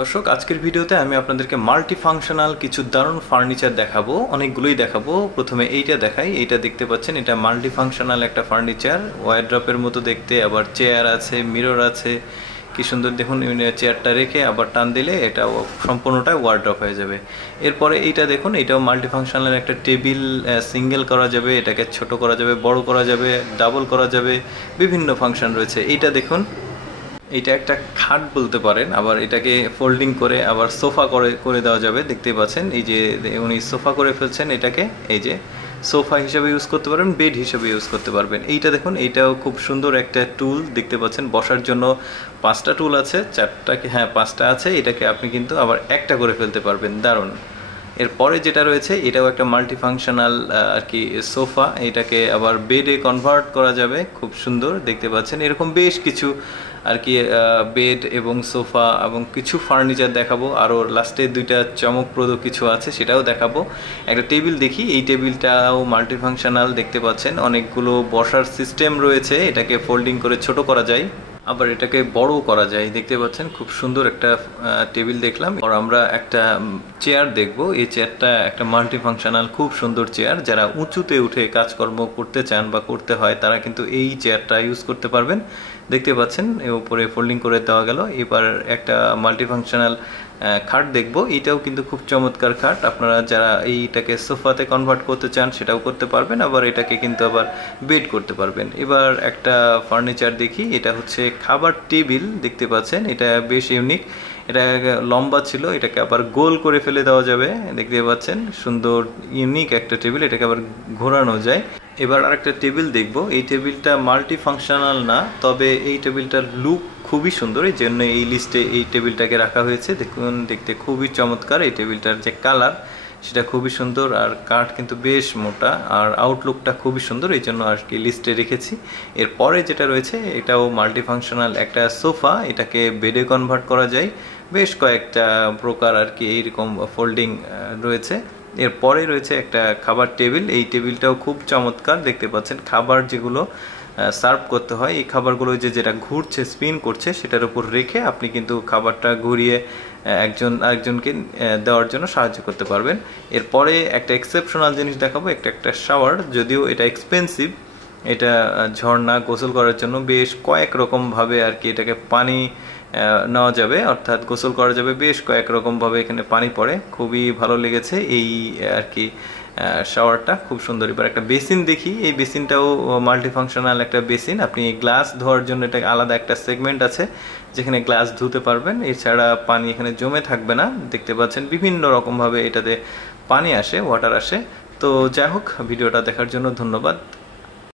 দর্শক, আজকের ভিডিওতে আমি আপনাদেরকে মাল্টি ফাংশনাল কিছু দারুণ ফার্নিচার দেখাবো। অনেকগুলোই দেখাবো। প্রথমে এইটা দেখাই। এইটা দেখতে পাচ্ছেন, এটা মাল্টি ফাংশনাল একটা ফার্নিচার, ওয়ারড্রপের মতো দেখতে। আবার চেয়ার আছে, মিরর আছে, কি সুন্দর দেখুন। চেয়ারটা রেখে আবার টান দিলে এটা সম্পূর্ণটা ওয়ারড্রপ হয়ে যাবে। এরপরে এইটা দেখুন, এটাও মাল্টি ফাংশনাল একটা টেবিল। সিঙ্গেল করা যাবে, এটাকে ছোট করা যাবে, বড় করা যাবে, ডাবল করা যাবে, বিভিন্ন ফাংশন রয়েছে। এইটা দেখুন, এটা একটা খাট বলতে পারেন। আবার এটাকে ফোল্ডিং করে আবার সোফা করে করে দেওয়া যাবে। দেখতে পাচ্ছেন এই যে উনি সোফা করে ফেলছেন এটাকে। এই যে সোফা হিসেবে ইউজ করতে পারবেন, বেড হিসেবে ইউজ করতে পারবেন। এইটা দেখুন, এইটাও খুব সুন্দর একটা টুল দেখতে পাচ্ছেন। বসার জন্য 5টা টুল আছে, 4টা কি, হ্যাঁ 5টা আছে। এটাকে আপনি কিন্তু আবার একটা করে ফেলতে পারবেন। দারুণ। এরপরে যেটা রয়েছে, এটাও একটা মাল্টি ফাংশনাল আর কি সোফা। এটাকে আবার বেডে কনভার্ট করা যাবে। খুব সুন্দর দেখতে পাচ্ছেন। এরকম বেশ কিছু আর কি বেড এবং সোফা এবং কিছু ফার্নিচার দেখাবো। আরও লাস্টে 2টা চমকপ্রদ কিছু আছে, সেটাও দেখাবো। একটা টেবিল দেখি। এই টেবিলটাও মাল্টি ফাংশনাল দেখতে পাচ্ছেন। অনেকগুলো বসার সিস্টেম রয়েছে। এটাকে ফোল্ডিং করে ছোট করা যায়, আবার এটাকে বড় করা যায়। দেখতে পাচ্ছেন খুব সুন্দর একটা টেবিল দেখলাম। আর আমরা একটা চেয়ার দেখব। এই চেয়ারটা একটা মাল্টি ফাংশনাল খুব সুন্দর চেয়ার। যারা উঁচুতে উঠে কাজকর্ম করতে চান বা করতে হয়, তারা কিন্তু এই চেয়ারটা ইউজ করতে পারবেন। দেখতে পাচ্ছেন এর উপরে ফোল্ডিং করে দেওয়া গেল। এবার একটা মাল্টি ফাংশনাল খাট দেখব। এটাও কিন্তু খুব চমৎকার খাট। আপনারা যারা এইটাকে সোফাতে কনভার্ট করতে চান সেটাও করতে পারবেন, আবার এটাকে কিন্তু আবার বেড করতে পারবেন। এবার একটা ফার্নিচার দেখি। এটা হচ্ছে খাবার টেবিল। দেখতে পাচ্ছেন এটা বেশ ইউনিক। এটা লম্বা ছিল, এটাকে আবার গোল করে ফেলে দেওয়া যাবে। দেখতে পাচ্ছেন সুন্দর ইউনিক একটা টেবিল। এটাকে আবার ঘোরানো যায়। এবার আরেকটা টেবিল দেখব। এই টেবিলটা মাল্টি ফাংশনাল না, তবে এই টেবিলটার লুক খুবই সুন্দর, এই জন্য এই লিস্টে এই টেবিলটাকে রাখা হয়েছে। দেখুন, দেখতে খুবই চমৎকার। এই টেবিলটার যে কালার সেটা খুবই সুন্দর, আর কাঠ কিন্তু বেশ মোটা, আর আউটলুকটা খুবই সুন্দর, এই জন্য আর কি লিস্টে রেখেছি। এরপরে যেটা রয়েছে, এটাও মাল্টি ফাংশনাল একটা সোফা। এটাকে বেডে কনভার্ট করা যায়। বেশ কয়েকটা প্রকার আর কি এইরকম ফোল্ডিং রয়েছে। এরপরে রয়েছে একটা খাবার টেবিল। এই টেবিলটাও খুব চমৎকার। দেখতে পাচ্ছেন খাবার যেগুলো সার্ভ করতে হয়, এই খাবারগুলো যেটা ঘুরছে, স্পিন করছে, সেটার উপর রেখে আপনি কিন্তু খাবারটা ঘুরিয়ে একজন আরেকজনকে দেওয়ার জন্য সাহায্য করতে পারবেন। এরপরে একটা এক্সেপশনাল জিনিস দেখাবো। একটা শাওয়ার, যদিও এটা এক্সপেন্সিভ। এটা ঝর্ণা, গোসল করার জন্য বেশ কয়েক রকমভাবে আর কি এটাকে পানি নেওয়া যাবে, অর্থাৎ গোসল করা যাবে। বেশ কয়েক রকমভাবে এখানে পানি পড়ে। খুবই ভালো লেগেছে এই আর কি শাওয়ারটা, খুব সুন্দর। এবার একটা বেসিন দেখি। এই বেসিনটাও মাল্টি ফাংশনাল একটা বেসিন। আপনি গ্লাস ধোয়ার জন্য এটা আলাদা একটা সেগমেন্ট আছে, যেখানে গ্লাস ধুতে পারবেন। এছাড়া পানি এখানে জমে থাকবে না। দেখতে পাচ্ছেন বিভিন্ন রকমভাবে এটাতে পানি আসে, ওয়াটার আসে। তো যাই হোক, ভিডিওটা দেখার জন্য ধন্যবাদ।